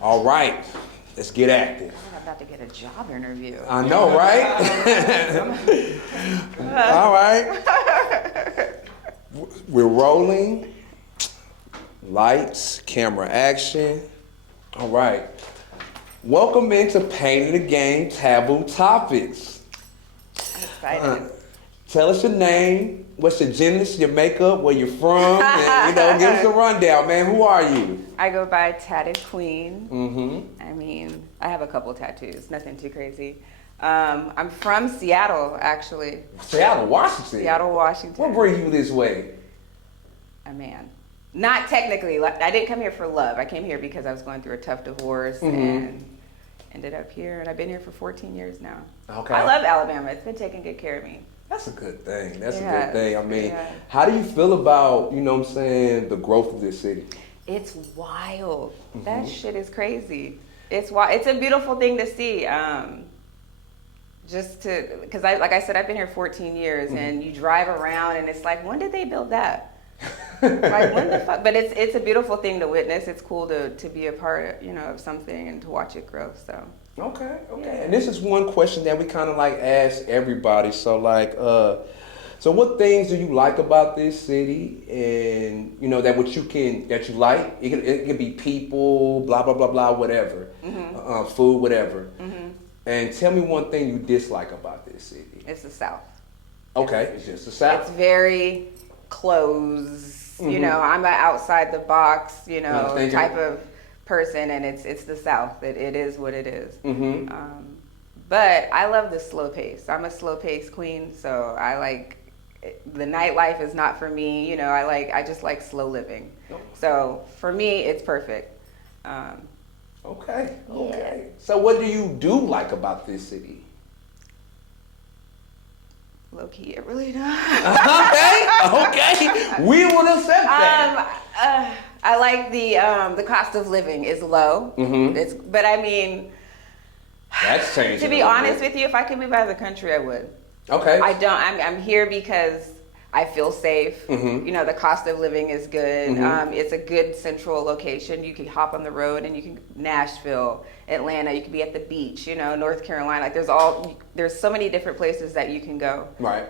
All right, let's get active. I'm about to get a job interview. I know, right? All right. We're rolling. Lights, camera action. All right. Welcome into Pain of the Game Taboo Topics. I'm excited. Tell us your name, what's your genus, your makeup, where you're from, and, give us a rundown, man. Who are you? I go by Tatted Queen. Mm-hmm. I mean, I have a couple tattoos, nothing too crazy. I'm from Seattle, actually. Seattle, Washington. Seattle, Washington. What brings you this way? A man. Not technically. I didn't come here for love. I came here because I was going through a tough divorce and ended up here. And I've been here for 14 years now. Okay. I love Alabama. It's been taking good care of me. That's a good thing. That's a good thing. I mean, yeah. How do you feel about, the growth of this city? It's wild. That shit is crazy. It's wild. It's a beautiful thing to see. Because like I said, I've been here 14 years, and you drive around, and it's like, when did they build that? Like, when the fuck? But it's a beautiful thing to witness. It's cool to be a part, of something and to watch it grow. So. Okay. Yeah. And this is one question that we kind of ask everybody. So so what things do you like about this city? And that you like. It can be people, blah blah blah blah, whatever, food, whatever. And tell me one thing you dislike about this city. It's the South. Okay, it's just the South. It's very closed. I'm an outside the box, type of person, and it's the South. It is what it is. But I love the slow pace. I'm a slow pace queen, so I like the nightlife is not for me. I just like slow living. So for me, it's perfect. Okay. Yeah. So what do you do like about this city? Low key, it really does. Okay. We will accept that. I like the cost of living is low. But I mean, that's changing. To be honest with you, if I could move out of the country, I would. Okay. I don't. I'm here because I feel safe. The cost of living is good. It's a good central location. You can hop on the road and you can Nashville, Atlanta. You can be at the beach. North Carolina. Like there's so many different places that you can go. Right.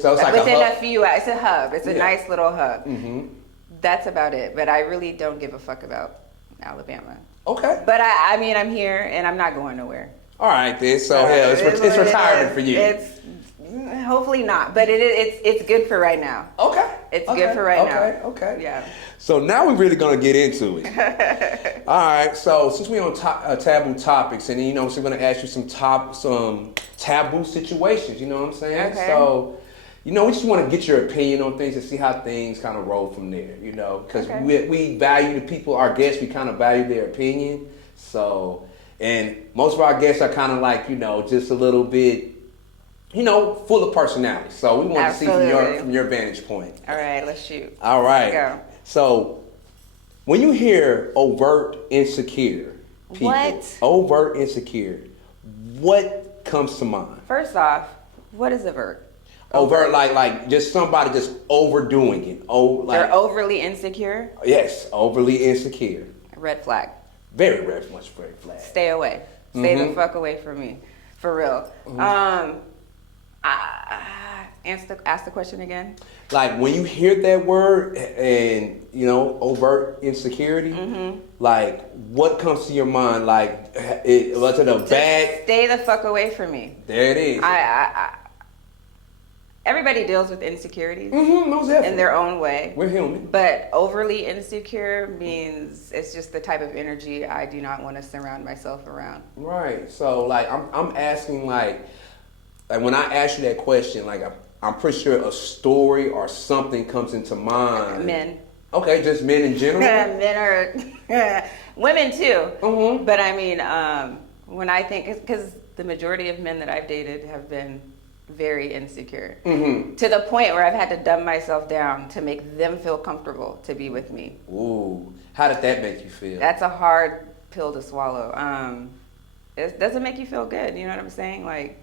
So it's like within a few hours. It's a hub. It's a nice little hub. That's about it. But I really don't give a fuck about Alabama. Okay. But I mean, I'm here and I'm not going nowhere. All right, then. So it's retirement for you. It's hopefully not, but it's good for right now. Okay. It's good for right now. Okay. Yeah. So now we're really gonna get into it. All right. So since we're on taboo topics, and so we're gonna ask you some taboo situations. You know what I'm saying? Okay. So. We just want to get your opinion on things and see how things kind of roll from there, because we value the people, our guests, we kind of value their opinion. So, and most of our guests are kind of just a little bit, full of personality. So we want to see from your vantage point. All right, let's shoot. All right. Let's go. So, when you hear overt insecure people, overt insecure, what comes to mind? First off, what is overt? Overt, like just somebody just overdoing it. They're overly insecure? Yes, overly insecure. Red flag. Very much red flag. Stay away. Stay the fuck away from me. For real. Ask the question again. Like when you hear that word and overt insecurity, like what comes to your mind? Like was it a bad? Stay the fuck away from me. There it is. Everybody deals with insecurities in their own way. We're human. But overly insecure means it's just the type of energy I do not want to surround myself around. Right. So I'm asking like when I ask you that question, I'm pretty sure a story or something comes into mind. Men. Okay, just men in general? Men are women too. But I mean, when I think, because the majority of men that I've dated have been very insecure to the point where I've had to dumb myself down to make them feel comfortable to be with me. Ooh, how did that make you feel? That's a hard pill to swallow. It doesn't make you feel good. You know what I'm saying? Like,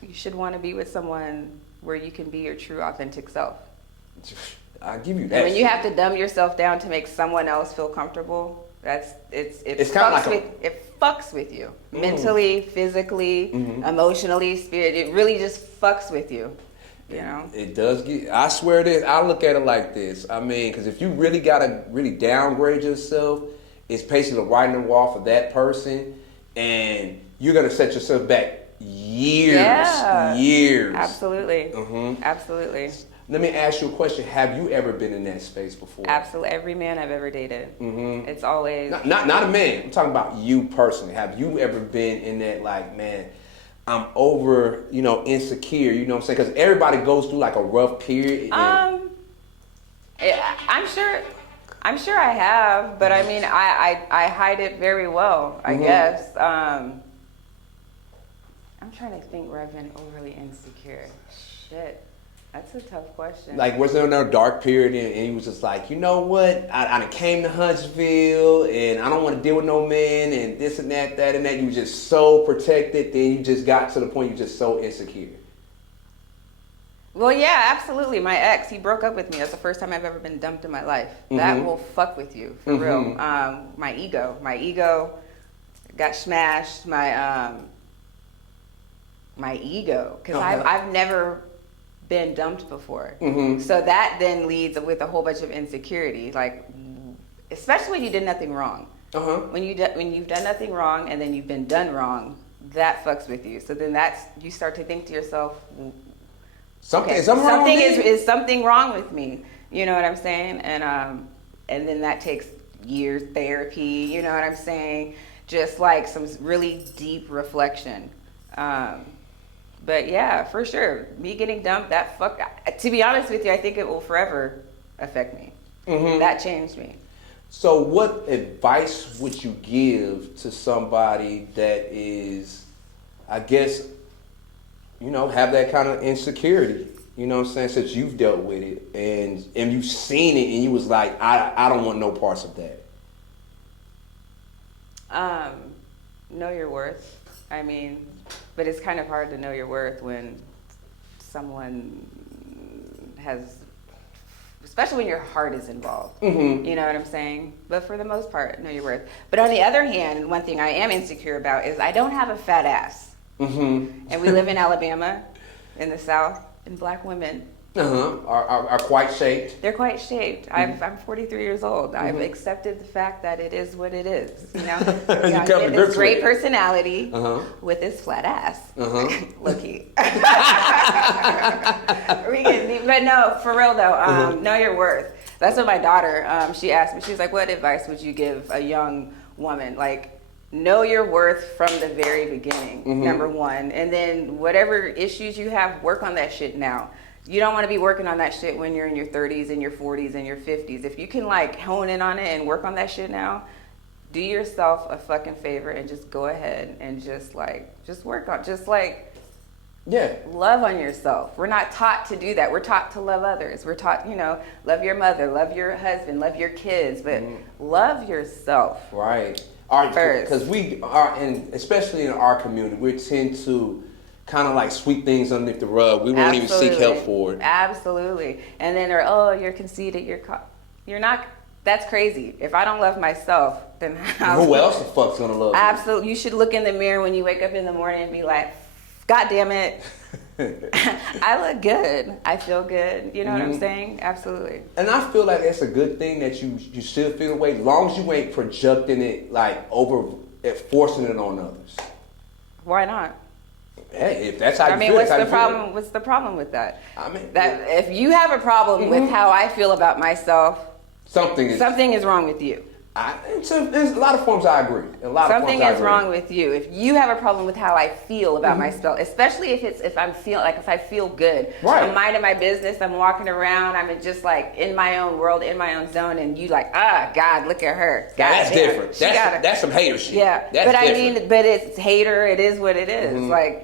you should want to be with someone where you can be your true, authentic self. I'll give you that. And when you have to dumb yourself down to make someone else feel comfortable, It's kind of like it fucks with you mentally, physically, emotionally, spirit. It really just fucks with you. You know, it does get. I swear this. I look at it like this. I mean, because if you really gotta really downgrade yourself, it's basically writing the wall for that person, and you're gonna set yourself back years. Absolutely. Absolutely. Let me ask you a question. Have you ever been in that space before? Absolutely. Every man I've ever dated. It's always not a man. I'm talking about you personally. Have you ever been in that, like, man, I'm over, insecure, you know what I'm saying? Because everybody goes through like a rough period. I'm sure I have, but I mean, I hide it very well, I guess. I'm trying to think where I've been overly insecure. Shit. That's a tough question. Like, was there a dark period and he was just like, you know what? I done came to Huntsville and I don't want to deal with no man and this and that and that. You were just so protected. Then you just got to the point you're just so insecure. Well, yeah, absolutely. My ex, he broke up with me. That's the first time I've ever been dumped in my life. That will fuck with you, for real. My ego got smashed. My ego, because I've never been dumped before. So that then leads with a whole bunch of insecurity, like, especially when you did nothing wrong. When you've done nothing wrong and then you've been done wrong, that fucks with you. So then you start to think to yourself, something is something wrong with me. You know what I'm saying? And then that takes years therapy. You know what I'm saying? Just like some really deep reflection. But yeah, for sure, me getting dumped, to be honest with you, I think it will forever affect me. That changed me. So what advice would you give to somebody that is, I guess, have that kind of insecurity, you know what I'm saying, since you've dealt with it and you've seen it and you was like, I don't want no parts of that? Know your worth. I mean, but it's kind of hard to know your worth when someone has, especially when your heart is involved. You know what I'm saying? But for the most part, know your worth. But on the other hand, one thing I am insecure about is I don't have a fat ass. And we live in Alabama, in the South, and black women are quite shaped. They're quite shaped. I'm 43 years old. I've accepted the fact that it is what it is. You know, this great personality with this flat ass. Look-y. But no, for real though. Know your worth. That's what my daughter. She asked me. She's like, "What advice would you give a young woman?" Like, know your worth from the very beginning. Number one, and then whatever issues you have, work on that shit now. You don't want to be working on that shit when you're in your 30s and your 40s and your 50s. If you can like hone in on it and work on that shit now, do yourself a fucking favor and just go ahead and just work on, love on yourself. We're not taught to do that. We're taught to love others. We're taught, love your mother, love your husband, love your kids, but love yourself. Right. All right, first. Because we are, and especially in our community, we tend to kind of like sweep things underneath the rug. We won't even seek help for it. Absolutely. And then you're conceited, you're not. That's crazy. If I don't love myself, then who else the fuck's gonna love me? Absolutely. You should look in the mirror when you wake up in the morning and be like, God damn it. I look good. I feel good. You know what I'm saying? Absolutely. And I feel like it's a good thing that you still feel the way, as long as you ain't projecting it forcing it on others. Why not? Hey, if that's how you feel. What's the problem? What's the problem with that? That if you have a problem with how I feel about myself, something is wrong with you. There's a lot of forms I agree. Something is wrong with you. If you have a problem with how I feel about myself, especially if I feel good, I'm minding my business, I'm walking around, I'm just like in my own world, in my own zone, and you like, God, look at her. God, that's different. That's some hater shit. Yeah, but it's hater. It is what it is. Like,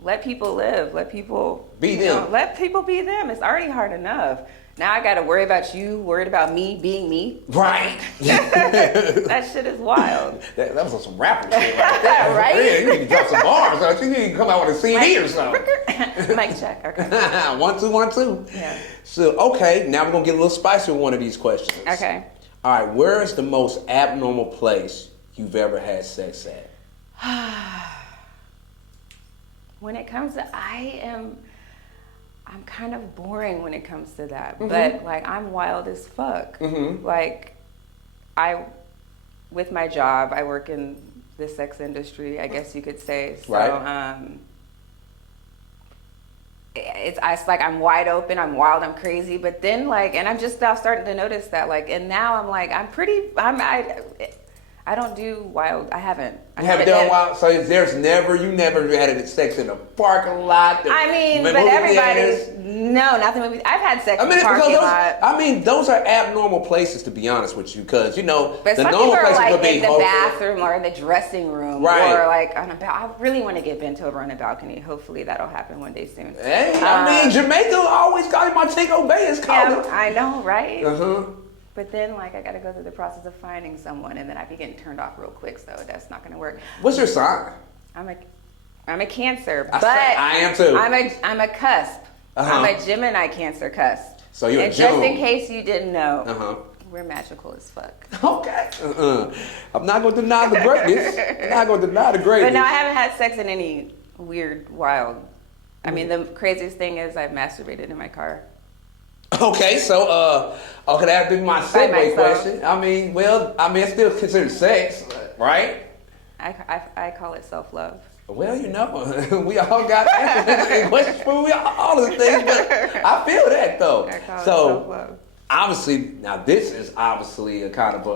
let people live. Let people be them. Let people be them. It's already hard enough. Now I got to worry about you, worried about me being me. Right. That shit is wild. That was some rapper shit right there. Right? Yeah, you need to drop some bars. I think you need to come out with a CD or something. Mic check. Okay. 1, 2, 1, 2. Yeah. So, okay, now we're going to get a little spicy with one of these questions. Okay. All right, where is the most abnormal place you've ever had sex at? When it comes to, I'm kind of boring when it comes to that. But like, I'm wild as fuck. Like, with my job, I work in the sex industry, I guess you could say. So, right. It's like I'm wide open, I'm wild, I'm crazy, but then like, and I'm just now starting to notice that, like, and now I'm like, I don't do wild. I haven't. You haven't done wild? So you never had sex in a parking lot? I mean, but everybody's, no, not the movie. I've had sex in a parking lot. I mean, those are abnormal places, to be honest with you, because, you know, but the some normal people are places like would be in the bathroom or in the dressing room, right. Or like on I really want to get bent over on a balcony. Hopefully that'll happen one day soon. Hey, I mean, Jamaica always calling Montego Bay is calling. Yeah, I know, right? But then, like, I got to go through the process of finding someone, and then I'd be getting turned off real quick, so that's not going to work. What's your sign? I'm a Cancer, but I am too. I'm a cusp. I'm a Gemini Cancer cusp. So you're a And Gemini. just in case you didn't know, we're magical as fuck. Okay. I'm not going to deny the greatness. But no, I haven't had sex in any weird, wild. I mean, the craziest thing is I've masturbated in my car. Okay, so okay, that'd be my segue question. I mean, it's still considered sex, right? I call it self-love. Well, you know, we all got questions for all of the things, but I feel that though. I call it self-love. Obviously, now this is obviously a kind of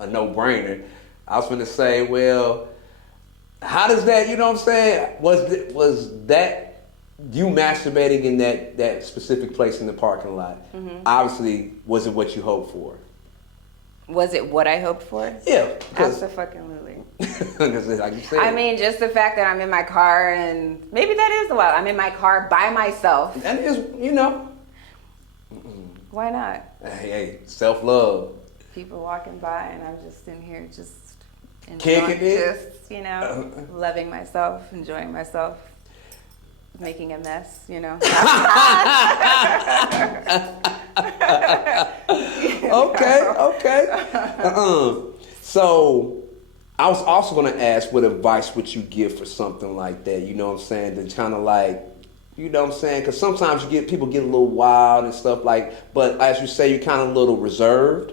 a no-brainer. I was going to say, well, how does that? You know what I'm saying? Was that? You masturbating in that specific place in the parking lot, obviously, was it what you hoped for? Was it what I hoped for? Yeah. Absolutely. Like you said. I mean, just the fact that I'm in my car, and maybe that is the wild. I'm in my car by myself. That is, you know. Why not? Hey, self-love. People walking by, and I'm just in here just kicking it. Just, loving myself, enjoying myself. Making a mess, you know. Okay. So, I was also going to ask, what advice would you give for something like that? You know what I'm saying? To kind of like, you know what I'm saying? Because sometimes people get a little wild and stuff like. But as you say, you're kind of a little reserved.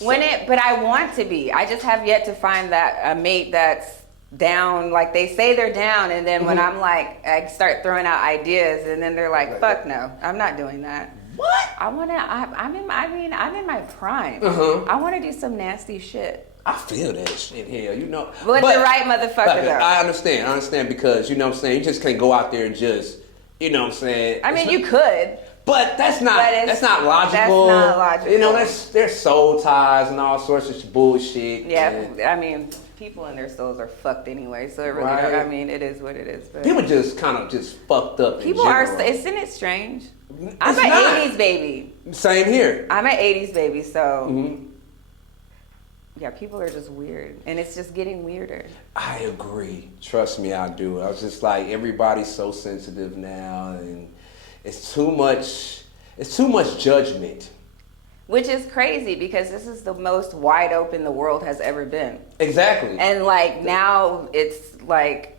But I want to be. I just have yet to find that a mate that's down, like they say they're down, and then when I'm like, I start throwing out ideas, and then they're like, "Fuck no, I'm not doing that." What? I'm in my prime. I want to do some nasty shit. I feel that shit here, you know. But the right motherfucker though. I understand because you know what I'm saying. You just can't go out there and just, you know what I'm saying. I mean, you could. But that's not logical. That's not logical. You know, there's soul ties and all sorts of bullshit. Yeah, I mean, people and their souls are fucked anyway, so it really don't, I mean, it is what it is. But people just kind of just fucked up. People are, isn't it strange? I'm an 80s baby. Same here. I'm an 80s baby, so yeah, people are just weird, and it's just getting weirder. I agree. Trust me, I do. I was just like, everybody's so sensitive now, and it's too much judgment. Which is crazy because this is the most wide open the world has ever been. Exactly. And like now it's like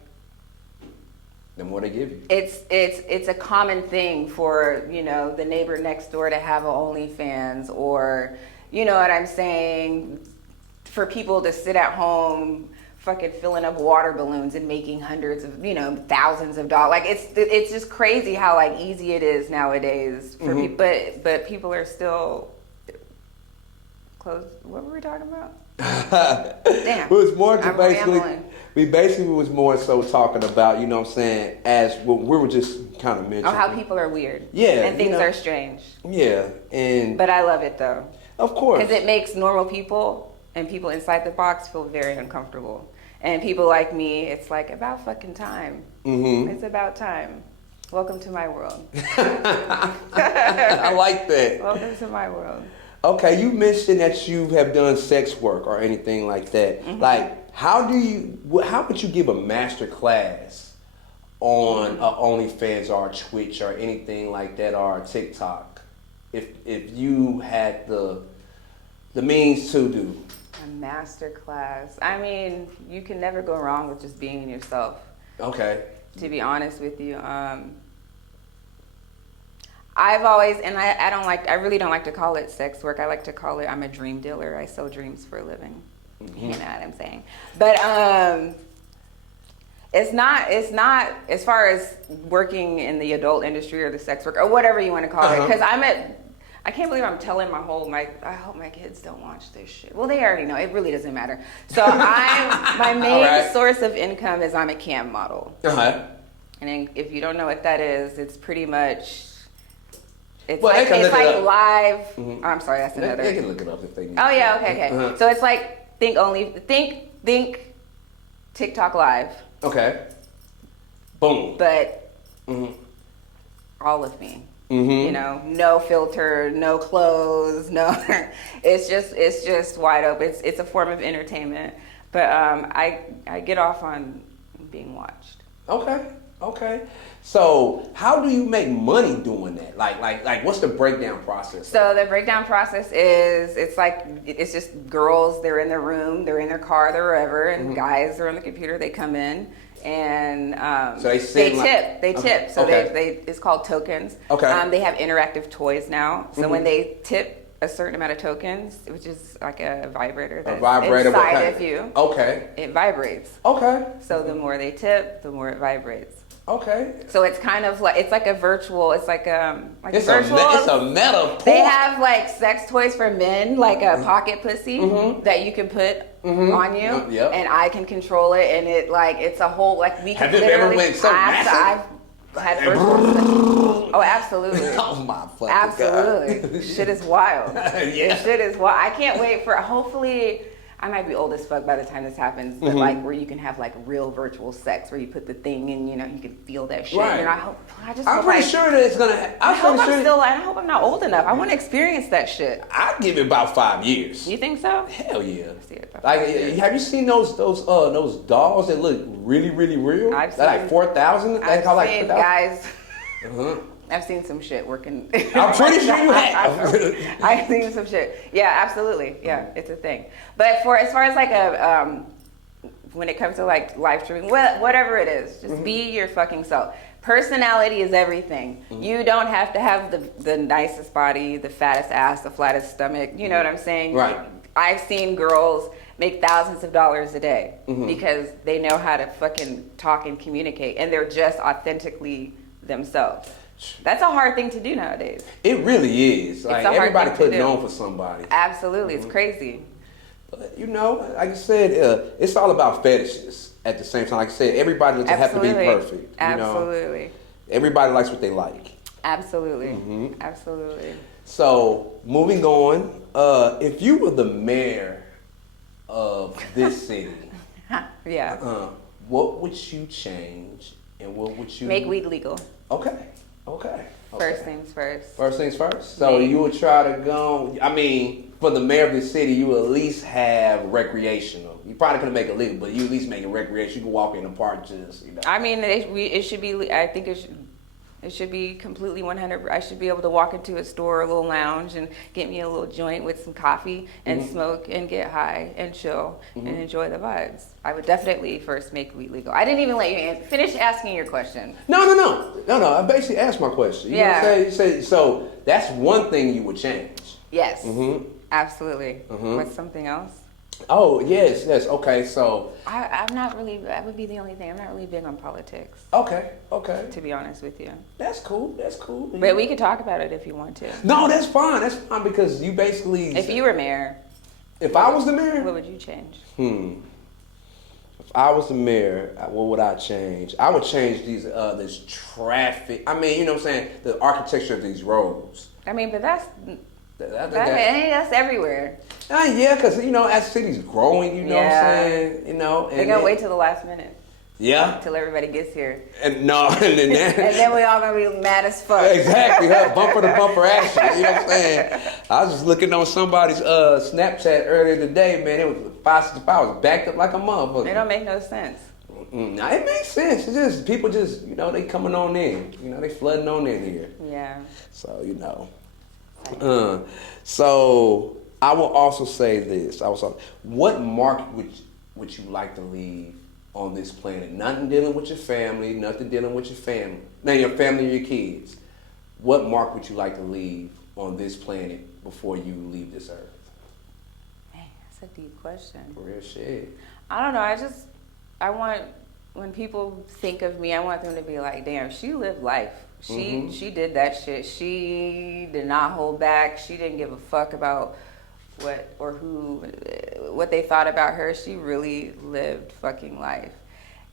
the more they give you. It's a common thing for, you know, the neighbor next door to have an OnlyFans, or, you know what I'm saying, for people to sit at home fucking filling up water balloons and making hundreds of, you know, thousands of dollars. Like it's just crazy how like easy it is nowadays for people, but people are still close. What were we talking about? Damn. It was more to we basically was more so talking about, you know what I'm saying, as we were just kind of mentioning. Oh, how people are weird. Yeah. And things are strange. Yeah. But I love it though. Of course. Because it makes normal people and people inside the box feel very uncomfortable. And people like me, it's like about fucking time. It's about time. Welcome to my world. I like that. Welcome to my world. Okay, you mentioned that you have done sex work or anything like that. Like, how would you give a master class on OnlyFans or Twitch or anything like that, or TikTok? If you had the The means to do. A master class. I mean, you can never go wrong with just being yourself. Okay. To be honest with you, I've always, and I really don't like to call it sex work. I like to call it, I'm a dream dealer. I sell dreams for a living. Mm-hmm. You know what I'm saying? But it's not, as far as working in the adult industry or the sex work or whatever you want to call it, because I can't believe I'm telling I hope my kids don't watch this shit. Well, they already know. It really doesn't matter. So my main source of income is I'm a cam model. And then if you don't know what that is, it's pretty much, it's like live. Mm-hmm. Oh, I'm sorry, that's another. They can look it up if they need. Oh yeah, okay. So it's like think TikTok live. Okay. Boom. But all of me. Mm-hmm. You know, no filter, no clothes, no. It's just wide open. It's a form of entertainment, but I get off on being watched. Okay. So how do you make money doing that? Like what's the breakdown process? So the breakdown process is it's just girls. They're in their room, they're in their car, they're wherever, and guys are on the computer. They come in. And so they tip. So they it's called tokens. Okay. They have interactive toys now. So when they tip a certain amount of tokens, which is like a vibrator that's inside of you. Okay. It vibrates. Okay. So the more they tip, the more it vibrates. Okay. So it's kind of like it's like a virtual. It's like it's virtual. It's a meta porn. They have like sex toys for men, like a pocket pussy that you can put on you, and I can control it, and it's a whole we can. Have you ever went so massive? I've had virtual. Oh, absolutely. Oh my fucking absolutely. God. Shit is wild. Yeah. Shit is wild. I can't wait for hopefully. I might be old as fuck by the time this happens, but where you can have real virtual sex, where you put the thing in, you can feel that shit. Right. And I'm pretty sure that it's gonna. I hope I'm not old enough. I want to experience that shit. I'd give it about 5 years. You think so? Hell yeah. Have you seen those dolls that look really really real? I've seen like 4,000. I've seen guys. I've seen some shit working. I'm pretty sure you have. I've seen some shit. Yeah, absolutely. Yeah, it's a thing. But as far as when it comes to live streaming, whatever it is, just be your fucking self. Personality is everything. You don't have to have the nicest body, the fattest ass, the flattest stomach. You know what I'm saying? Right. I've seen girls make thousands of dollars a day because they know how to fucking talk and communicate, and they're just authentically themselves. That's a hard thing to do nowadays. It really is. Everybody putting on for somebody. Absolutely, it's crazy. But like I said, it's all about fetishes at the same time. Like I said, everybody doesn't have to be perfect. Absolutely. Everybody likes what they like. Absolutely. Absolutely. So, moving on, if you were the mayor of this city, what would you change and what would you... Make weed legal. Okay. First things first. First things first. So you would try to go. I mean, for the mayor of the city, you would at least have recreational. You probably couldn't make it legal, but you at least make it recreational. You can walk in the park, just I mean, it should be. I think it should be completely 100. I should be able to walk into a store, a little lounge, and get me a little joint with some coffee and smoke and get high and chill and enjoy the vibes. I would definitely first make weed legal. I didn't even let you finish asking your question. No. I basically asked my question. You know what I'm saying? So that's one thing you would change. Yes. Absolutely. What's something else? Oh, yes. Okay, so... I'm not really... That would be the only thing. I'm not really big on politics. Okay. To be honest with you. That's cool. But we could talk about it if you want to. No, that's fine. Because you basically... If you were mayor... If I was the mayor? What would you change? If I was the mayor, what would I change? I would change this traffic... I mean, you know what I'm saying? The architecture of these roads. I mean, but that's everywhere. Yeah, because, as the city's growing, you know what I'm saying? And they're going to wait till the last minute. Yeah. Till everybody gets here. And then we all going to be mad as fuck. Exactly. Bumper to bumper action. You know what I'm saying? I was just looking on somebody's Snapchat earlier today, man. It was 565. I was backed up like a motherfucker. It don't make no sense. Nah, it makes sense. It's just, people just, they coming on in. They flooding on in here. Yeah. So, So, I will also say this. What mark would you like to leave on this planet? Nothing dealing with your family, nothing dealing with your family. Now your family or your kids. What mark would you like to leave on this planet before you leave this earth? Man, that's a deep question. Real shit. I don't know. I want, when people think of me, I want them to be like, damn, she lived life. She did that shit. She did not hold back. She didn't give a fuck about what they thought about her. She really lived fucking life.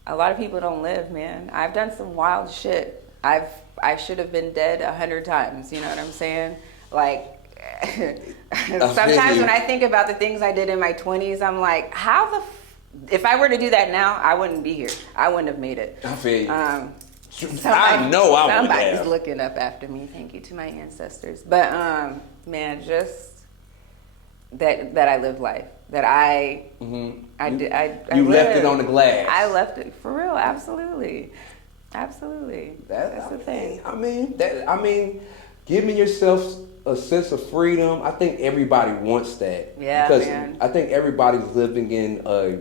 A lot of people don't live, man. I've done some wild shit. I should have been dead 100 times. You know what I'm saying? Like, sometimes when I think about the things I did in my 20s, I'm like, if I were to do that now, I wouldn't be here. I wouldn't have made it. I feel you. I know I would have. Somebody's looking up after me. Thank you to my ancestors. But man, just that I lived life. That you left it on the glass. I left it for real. Absolutely. That's the thing. I mean, giving yourself a sense of freedom. I think everybody wants that. Yeah, because man. I think everybody's living in a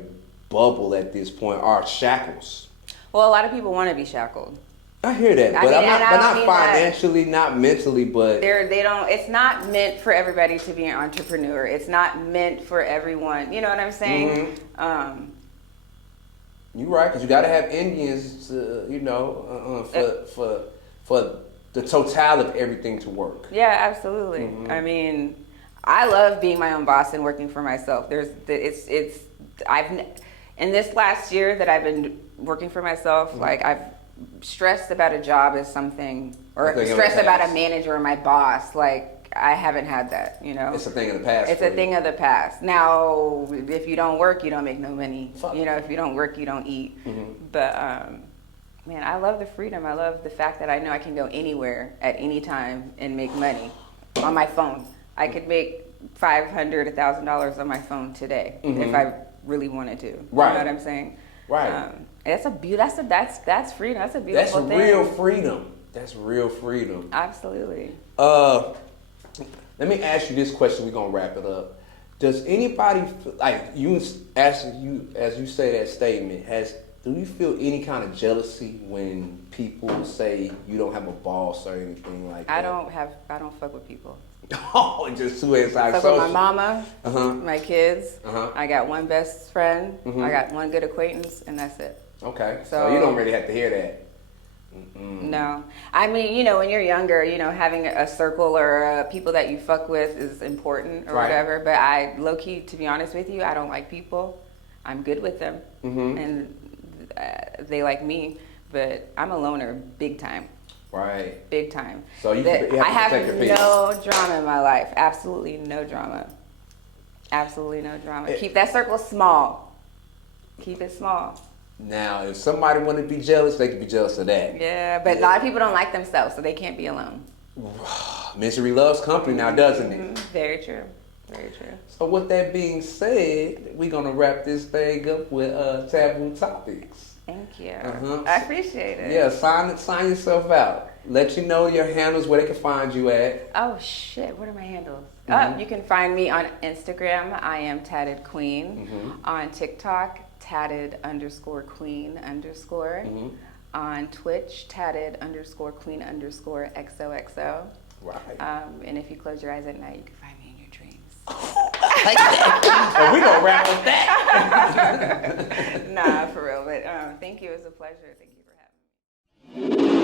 bubble at this point. Or shackles. Well, a lot of people want to be shackled. I hear that, but not financially, not mentally, but they don't. It's not meant for everybody to be an entrepreneur. It's not meant for everyone. You know what I'm saying? You're right, because you got to have Indians, for the total of everything to work. Yeah, absolutely. I mean, I love being my own boss and working for myself. In this last year that I've been working for myself, like I've stressed about a job as something, or stressed about a manager or my boss. Like I haven't had that, you know. It's a thing of the past. It's a thing of the past. Now, if you don't work, you don't make no money. You know, if you don't work, you don't eat. But man, I love the freedom. I love the fact that I know I can go anywhere at any time and make money on my phone. I could make $500, $1,000 on my phone today if I really wanted to. Right. You know what I'm saying? Right. That's freedom. That's a beautiful thing. That's real freedom. That's real freedom. Absolutely. Let me ask you this question. We're gonna wrap it up. Does anybody as you say that statement? Do you feel any kind of jealousy when people say you don't have a boss or anything like that? I don't fuck with people. Oh, just two inside social. Fuck with my mama, my kids. I got one best friend. I got one good acquaintance, and that's it. Okay, so you don't really have to hear that. No. I mean, you know, when you're younger, you know, having a circle or people that you fuck with is important or whatever. But I, low key, to be honest with you, I don't like people. I'm good with them. And they like me. But I'm a loner big time. Right. Big time. So you have to I have protect your peace. No drama in my life. Absolutely no drama. Absolutely no drama. Keep that circle small. Keep it small. Now, if somebody want to be jealous, they can be jealous of that. Yeah, but a lot of people don't like themselves, so they can't be alone. Misery loves company now, doesn't it? Very true. Very true. So with that being said, we're going to wrap this thing up with Taboo Topics. Thank you. I appreciate it. Yeah, sign yourself out. Let you know your handles, where they can find you at. Oh, shit. What are my handles? You can find me on Instagram, Iamtattedqueen. On TikTok, tatted_queen_. On Twitch, tatted_queen_XOXO. Right. And if you close your eyes at night, you can find me in your dreams. Like that. And we're going to wrap with that. Nah, for real. But thank you. It was a pleasure. Thank you for having me.